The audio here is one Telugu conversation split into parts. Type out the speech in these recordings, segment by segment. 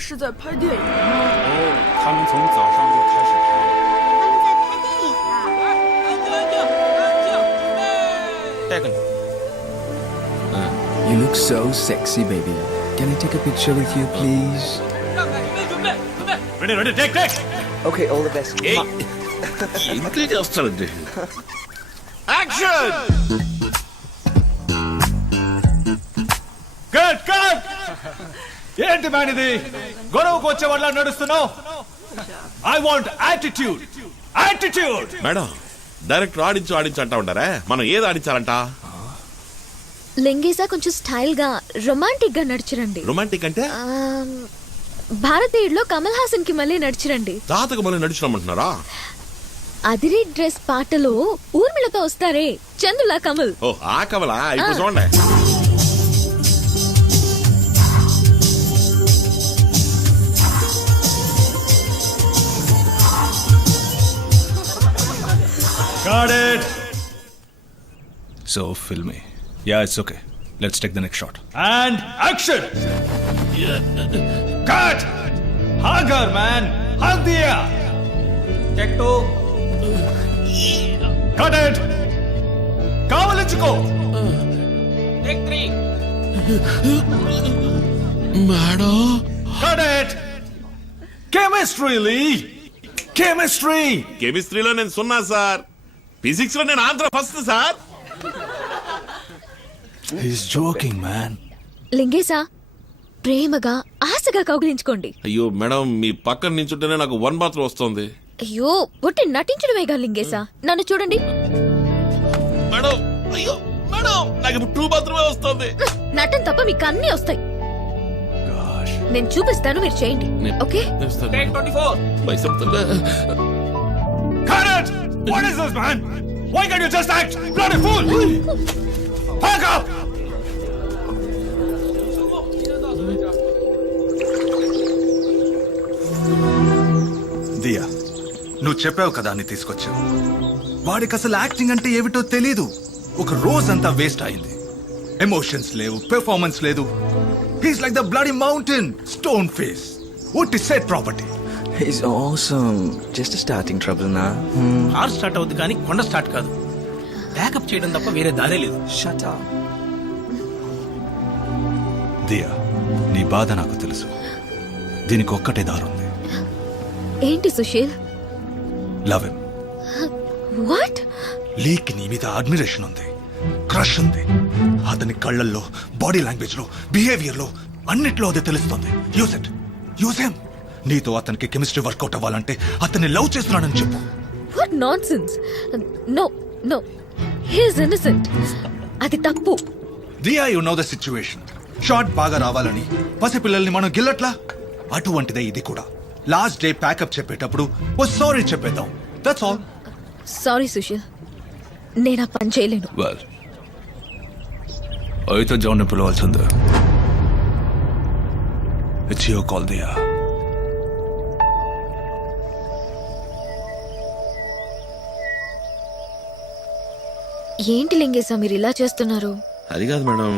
是在拍电影吗？哦，他们从早上就开始拍了。带个你。You look so sexy, baby. Can I take a picture with you, please? Ready, take. Okay, all the best. ఏంటి చేస్తారండి Action! Good. ఏంటి మ్యాన్ ఇది గొడవకు వచ్చే వాళ్ళ నడుస్తున్నావు? I want attitude. Madam director ఆడించు అంటా ఉంటారా మనం ఏది ఆడించాలంట లింగేసా కొంచెం స్టైల్ గా రొమాంటిక్ గా నడిచిరండి. రొమాంటిక్ అంటే భారతీయుడులో కమల్ హాసన్ కి మళ్ళీ నడిచిరండి. తాతకు మళ్ళీ నడుచున్నామంటున్నారా? అదిరి డ్రెస్ పాటలో ఊర్మిళతో వస్తారే చందులా కమల్. ఓ ఆ కమలా ఇప్పుడు చూడండి. Got it. So filmy. Yeah, it's okay. Let's take the next shot. And action! Cut! Hagar, man! Hug diya! Take two. Cut it! కావలించుకో. Take three. Madam Cut it! Chemistry, Lee! కెమిస్ట్రీలో నేను సున్నా సార్, ఫిజిక్స్ లో నేను Andhra first sir. He's joking, man. లింగేసా ప్రేమగా ఆశగా కౌగిలించుకోండి. అయ్యో మేడం మీ పక్కన నించుంటేనే నాకు వన్ బాత్రూమ్ వస్తుంది. అయ్యో ఒట్టి నటించడమేగా లింగేసా. నన్ను చూడండి. మేడం అయ్యో మేడం నాకు ఇప్పుడు టూ బాత్రూమే వస్తుంది. నటన తప్ప మీకు అన్ని వస్తాయి. నేను చూపిస్తాను, మీరు చేయండి. Okay? Take 24. భయపడుతుందా? Cut it! What is this, man? Why can't you just act? Bloody fool! Pack up! దియా, నువ్వు చెప్పావు కదా అని తీసుకొచ్చావు. వాడికి అసలు యాక్టింగ్ అంటే ఏమిటో తెలీదు. ఒక రోజంతా వేస్ట్ అయింది. ఎమోషన్స్ లేవు, పెర్ఫార్మెన్స్ లేదు. He's like the bloody mountain, stone face. What is set property. He's awesome. Just a starting trouble now. Car start అవుద్ది కానీ కొండ స్టార్ట్ కాదు. బ్యాకప్ చేయడం తప్ప వేరే దారే లేదు. Shut up. దియా, నీ బాధ నాకు తెలుసు. దీనికి ఒక్కటే దారుంది. ఏంటి Sushil? Love him. What? Leak నీ మీద అడ్మిరేషన్ ఉంది, క్రష్ ఉంది. అతని కళ్ళల్లో, బాడీ లాంగ్వేజ్ లో, బిహేవియర్ లో అన్నిట్లో అది తెలుస్తుంది. Use it, use him. నీతో అతనికి కెమిస్ట్రీ వర్కౌట్ అవ్వాలంటే అతన్ని లవ్ చేస్తున్నానని చెప్పు. What nonsense. No he is innocent. అది తప్పు. Diya, you know the situation. Shot బాగా రావాలని పసిపిల్లల్ని మనం గిల్లట్లా, అటువంటిదే ఇది కూడా. లాస్ట్ డే ప్యాకప్ చెప్పేటప్పుడు ఓ సారీ చెప్పేద్దాం. That's all. సారీ సుశీల్, నేను ఆ పని చేయలేను. వెల్, అయితే జాన్ని పిలవాల్సిందే. It's your call Diya. ఏంటి లింగేశా మీరు ఇలా చేస్తున్నారు? అది కాదు మేడం,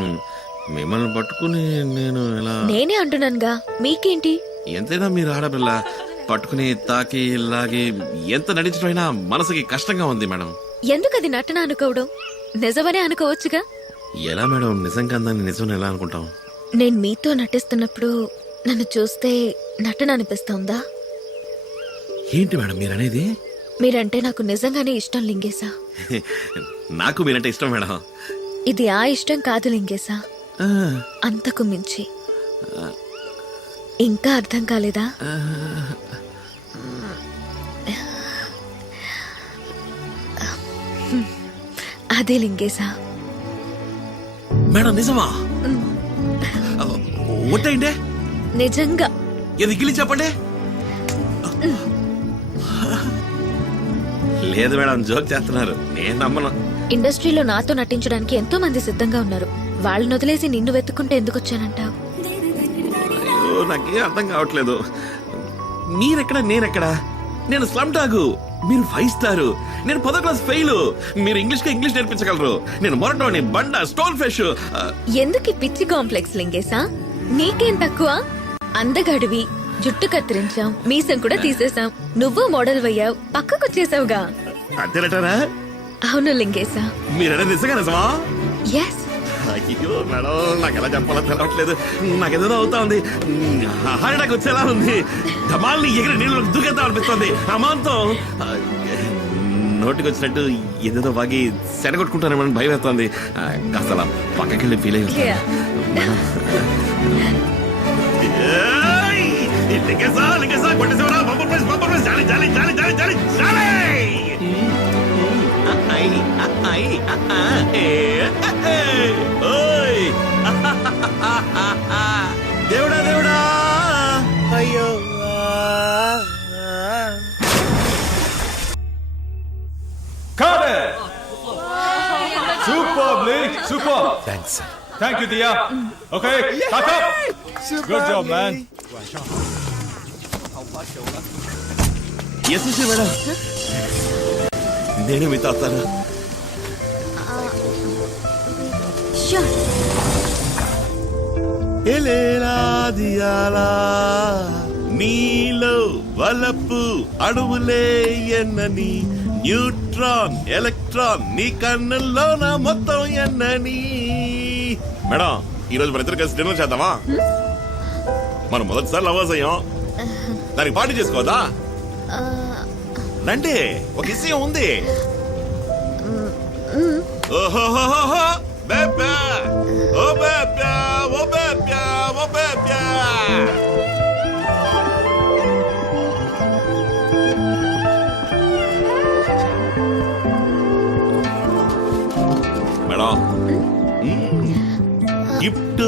మిమ్మల్ని పట్టుకుని నేను ఎలా. నేనే అంటున్నానుగా, మీకేంటి? ఎంతైనా మీరు ఆడపిల్ల, పట్టుకుని తాకి లాగి ఎంత నటించడమైనా మనసుకి కష్టంగా ఉంది మేడం. ఎందుకు అది నటన అనుకోవడం? నిజమనే అనుకోవచ్చుగా. ఎలా మేడం నిజంగా అందాన్ని నిజం ఎలా అనుకుంటాం? నేను మీతో నటిస్తున్నప్పుడు నన్ను చూస్తే నటన అనిపిస్తుందా? ఏంటి మేడం మీరనేది? మీరంటే నాకు నిజంగానే ఇష్టం లింగేశా. నాకు మీరంటే ఇష్టం మేడం. ఇది ఆ ఇష్టం కాదు లింగేశా, అంతకు మించి. ఇంకా అర్థం కాలేదా? అదే లింగేశా. మేడం నిజమా? ఒట్టండి, నిజంగా. ఇది గిలి చెప్పండి. లేదు మేడం, జోక్ చేస్తున్నారు, నేను నమ్మను. ఇండస్ట్రీలో నాతో నటించడానికి ఎంతో మంది సిద్ధంగా ఉన్నారు. వాళ్ళని వదిలేసి నిన్ను వెతుక్కుంటే ఎందుకు వచ్చానంటావు? నాకేం అర్థం కావట్లేదు. మీరెక్కడ నేనెక్కడ? నేను స్లమ్ డాగు, మీరు 5 స్టార్, నేను 10వ క్లాస్ ఫెయిల్. మీరు ఇంగ్లీష్ నేర్పించగలరు, నేను మొరటోని, బండ, స్టోన్ ఫిష్. ఎందుకు ఈ పిచ్చి కాంప్లెక్స్ లింగేశా? నీకేం తక్కువ? అందగాడివి, జుట్టు కత్తిరించాం, మీసం కూడా తీసేసాం, నువ్వు మోడల్ అయ్యావు, పక్కకొచ్చేసావుగా. అంతేనటారా? అవును లింగేశా. మీరేనా నిజంగా నిజమా? ఎస్. అయ్యో మేడం, నాకు ఎలా చెప్పాలో తెలవట్లేదు. నాకేదో అవుతా ఉంది, హార్ట్ అటాక్ వచ్చేలా ఉంది. ధమాల్ని ఎగిరి నీళ్ళు దూకేద్దాం అనిపిస్తుంది. అమాంతం నోటికి వచ్చినట్టు ఏదేదో బాగి శనగొట్టుకుంటానేమని భయం వేస్తుంది. కాస్త అలా పక్కకెళ్ళి ఫీల్ అయ్యి Yeah. దేవుడా దేవుడా అయ్యో Cut it! Superb, Lee. Superb. Thanks. Thank you, Dia. Okay, back up. Good job, man. Yes madam, నేను మీతో వస్తాను. Sure. ఎలేలా దియాలా నీలో వలపు అణువులే ఎన్నని, న్యూట్రాన్ ఎలక్ట్రాన్ నీ కన్నుల్లోన మొత్తం ఎన్నని. మేడం, ఈ రోజు మన ఇద్దరు కలిసి డిన్నర్ చేద్దామా? మనం మొదటిసారి లవర్స్ అయ్యాం, దానికి పార్టీ చేసుకోవద్దా? రండి, ఒక విషయం ఉంది. ఓహోహోహో బేబే, ఓ బేబే, ఓ బేబే, ఓ బేబే. మేడం, గిఫ్ట్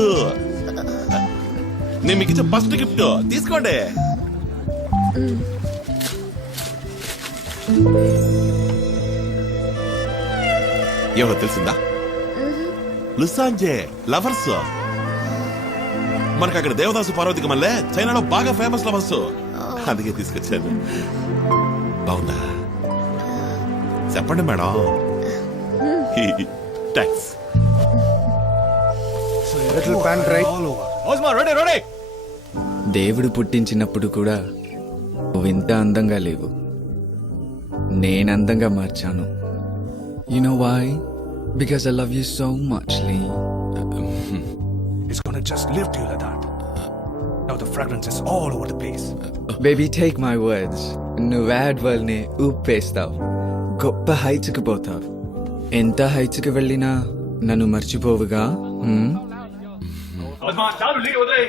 నేను మీకు ఇచ్చే ఫస్ట్ గిఫ్ట్ తీసుకోండి. ఎవరో తెలిసిందా? లుసాంజే లవర్స్. మనకు అక్కడ దేవదాసు పార్వతికి మళ్ళీ చైనాలో బాగా ఫేమస్ లవర్స్, అందుకే తీసుకొచ్చాను. బాగుందా? చెప్పండి madam. Thanks. Little pan right. Osman, ready, ready. దేవుడు పుట్టించినప్పుడు కూడా నువ్వు ఇంత అందంగా లేవు, నేను అందంగా మార్చాను. You know why? Because I love you so much, Lee. It's gonna just lift you like that. Now the fragrance is all over the place. Baby, take my words. నువ్వు యాడ్ వల్ని ఊపేస్తావు, గొప్ప హైట్స్కి పోతావు. ఎంత హైట్స్కి వెళ్ళినా నన్ను మర్చిపోవుగా. Osman, చాలు లీక్ వదిలేయ్.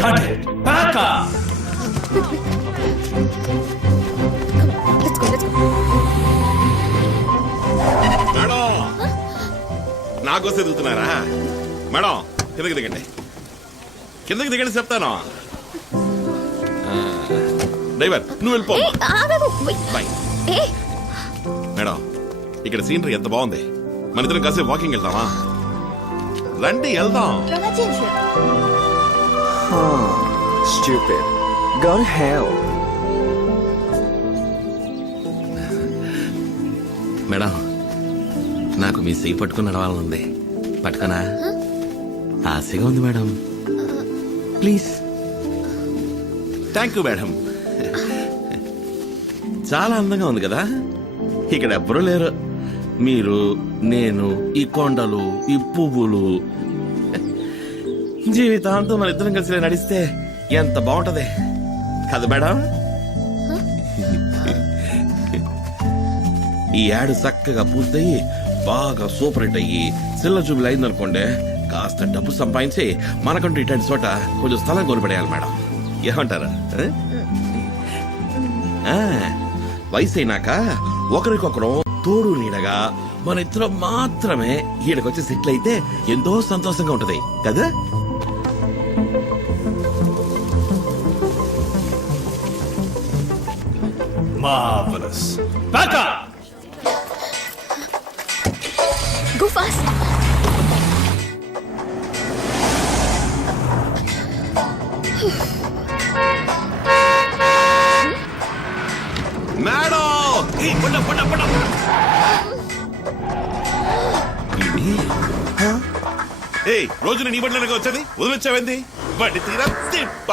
Cut it. Back up. Let's go, let's go. Madam, నాకోసం ఎదుగుతున్నారా? మేడం, కిందకి దిగండి, కిందకి దిగండి చెప్తాను. డ్రైవర్, నువ్వు వెళ్ళిపో. Hey, ఆగు. Wait. బాయ్. Hey. మేడం, ఇక్కడ సీనరీ ఎంత బాగుంది. మన ఇద్దరం కాసేపు వాకింగ్ వెళ్దామా? రండి వెళ్దాం. Stupid. Go to hell. Madam, నాకు మీ చెయ్యి పట్టుకుని నడవాలనుంది. పట్టుకునా? ఆశగా ఉంది madam. Please. Thank you madam. చాలా అందంగా ఉంది కదా. ఇక్కడ ఎవ్వరూ లేరు, మీరు, నేను, ఈ కొండలు, ఈ పువ్వులు. జీవితాంతం మన ఇద్దరం కలిసి నడిస్తే ఎంత బాగుంటది కదా మేడం. ఈ యాడ్ చక్కగా పూర్తయి బాగా సూపర్ హిట్ అయ్యి సిల్ల చూపులు అయిందనుకోండి, కాస్త డబ్బు సంపాదించి మనకంటూ ఇట్లాంటి చోట కొంచెం స్థలం కొనిపడేయాలి మేడం. ఏమంటారు? వయసు అయినాక ఒకరికొకరు తోడు నీడగా మన ఇద్దరం మాత్రమే ఈడకొచ్చి సెటిల్ అయితే ఎంతో సంతోషంగా ఉంటది కదా. Marvelous. Back up. Go fast. Madam, ఏయ్ రోజు నీ బండ్లనగా వచ్చేది వదిలిచ్చావేంది బండి తీరా తిప్ప